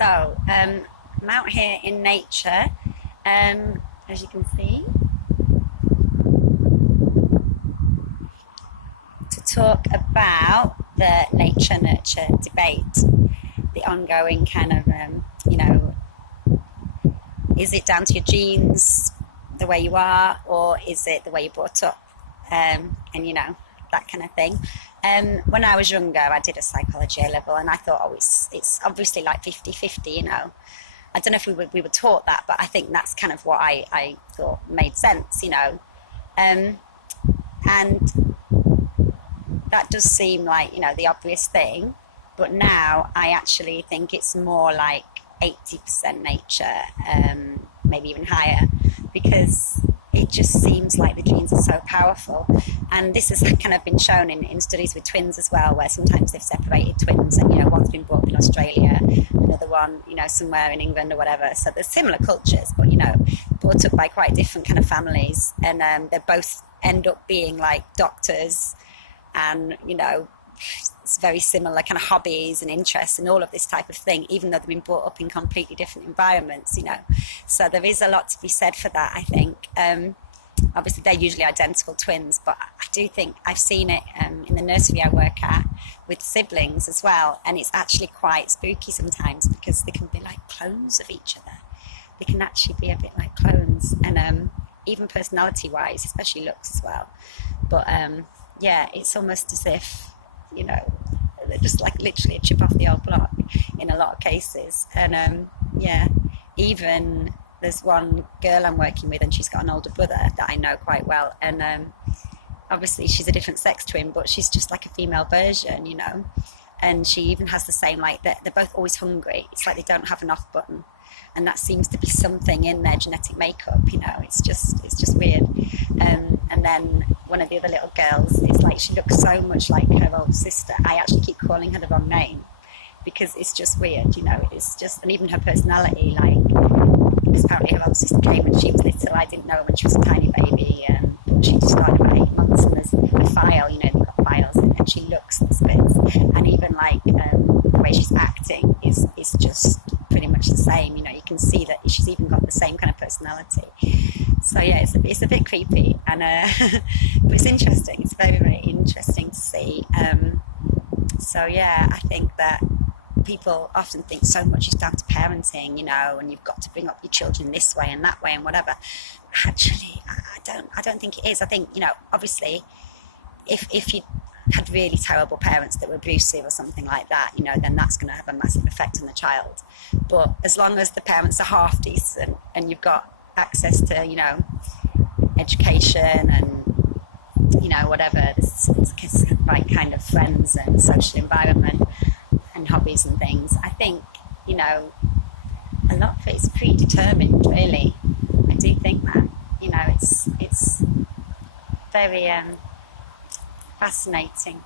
So, I'm out here in nature, as you can see, to talk about the nature-nurture debate, the ongoing kind of, is it down to your genes, the way you are, or is it the way you're brought up? That kind of thing. When I was younger, I did a psychology A-level, and I thought, it's obviously like 50-50, I don't know if we were taught that, but I think that's kind of what I thought made sense, and that does seem like, the obvious thing, but now I actually think it's more like 80% nature, maybe even higher, because it just seems like the genes are so powerful. And this has kind of been shown in studies with twins as well, where sometimes they've separated twins and, one's been brought up in Australia, another one, somewhere in England or whatever. So there's similar cultures, but, brought up by quite different kind of families. And they both end up being like doctors and, it's very similar kind of hobbies and interests and all of this type of thing, even though they've been brought up in completely different environments, So there is a lot to be said for that, I think. Obviously, they're usually identical twins, but I do think I've seen it in the nursery I work at with siblings as well, and it's actually quite spooky sometimes because they can be like clones of each other. They can actually be a bit like clones, and even personality-wise, especially looks as well. But it's almost as if, they're just like literally a chip off the old block in a lot of cases. And even there's one girl I'm working with, and she's got an older brother that I know quite well, and obviously she's a different sex twin, but she's just like a female version, and she even has the same, like they're both always hungry. It's like they don't have an off button, and that seems to be something in their genetic makeup. It's just weird. And then one of the other little girls, it's like she looks so much like her older sister. I actually keep calling her the wrong name because it's just weird, it's just, and even her personality, like, because apparently her older sister came when she was little. I didn't know when she was a tiny baby, but she just started about 8 months, and there's a file, they've got files, and she looks the bits, and even like the way she's acting is just pretty much the same. You can see that she's even got the same kind of personality. So yeah, it's a bit creepy, and but it's interesting. It's very, very interesting to see. So yeah, I think that people often think so much is down to parenting, and you've got to bring up your children this way and that way and whatever. Actually, I don't think it is. I think, obviously, if you had really terrible parents that were abusive or something like that, then that's going to have a massive effect on the child. But as long as the parents are half decent and you've got access to, education and, whatever, this right kind of friends and social environment and hobbies and things, I think, a lot of it is predetermined, really. I do think that, it's very fascinating.